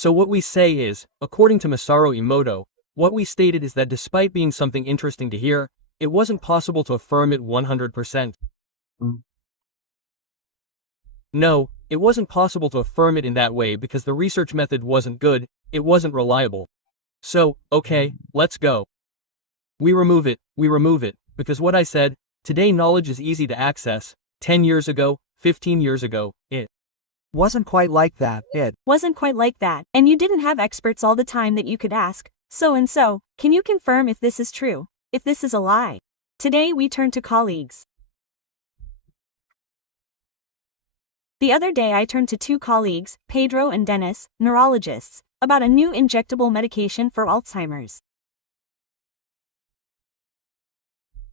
So what we say is, according to Masaru Emoto, what we stated is that despite being something interesting to hear, it wasn't possible to affirm it 100%. No, it wasn't possible to affirm it in that way because the research method wasn't good, it wasn't reliable. So, okay, let's go. We remove it, because what I said, today knowledge is easy to access, 10 years ago, 15 years ago, it wasn't quite like that, wasn't quite like that, and you didn't have experts all the time that you could ask, so and so, can you confirm if this is true, if this is a lie? Today we turn to colleagues. The other day I turned to two colleagues, Pedro and Dennis, neurologists, about a new injectable medication for Alzheimer's.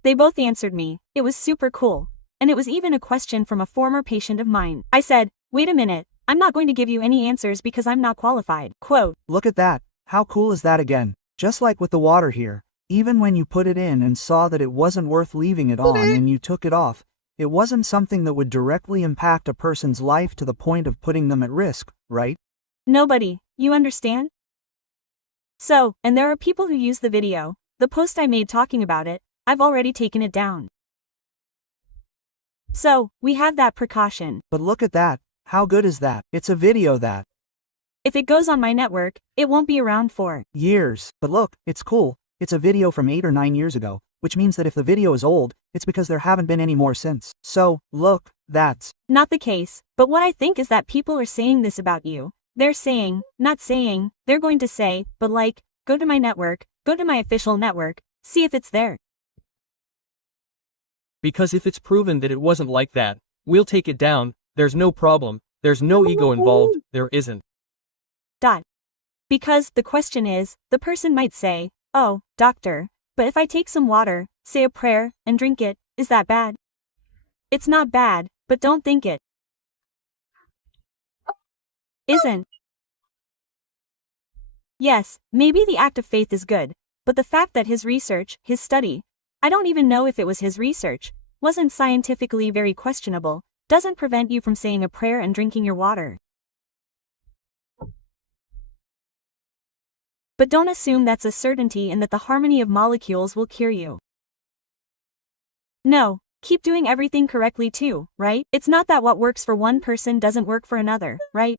They both answered me, it was super cool, and it was even a question from a former patient of mine. I said, wait a minute, I'm not going to give you any answers because I'm not qualified. Quote, look at that, how cool is that again? Just like with the water here, even when you put it in and saw that it wasn't worth leaving it on and you took it off, it wasn't something that would directly impact a person's life to the point of putting them at risk, right? Nobody, you understand? So, and there are people who use the video, the post I made talking about it, I've already taken it down. So, we have that precaution. But look at that, how good is that? It's a video that if it goes on my network, it won't be around for years. But look, it's cool, it's a video from 8 or 9 years ago, which means that if the video is old, it's because there haven't been any more since. So, look, that's not the case, but what I think is that people are saying this about you. They're saying, not saying, they're going to say, but like, go to my network, go to my official network, see if it's there. Because if it's proven that it wasn't like that, we'll take it down, there's no problem, there's no ego involved, there isn't. Because the question is, the person might say, oh, doctor, but if I take some water, say a prayer, and drink it, is that bad? It's not bad, but don't think it isn't. Yes, maybe the act of faith is good, but the fact that his research, his study, I don't even know if it was his research, wasn't scientifically very questionable, doesn't prevent you from saying a prayer and drinking your water. But don't assume that's a certainty and that the harmony of molecules will cure you. No, keep doing everything correctly too, right? It's not that what works for one person doesn't work for another, right?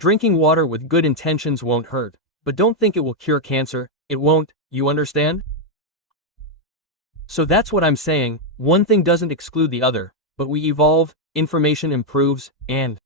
Drinking water with good intentions won't hurt, but don't think it will cure cancer, it won't, you understand? So that's what I'm saying, one thing doesn't exclude the other, but we evolve, information improves, and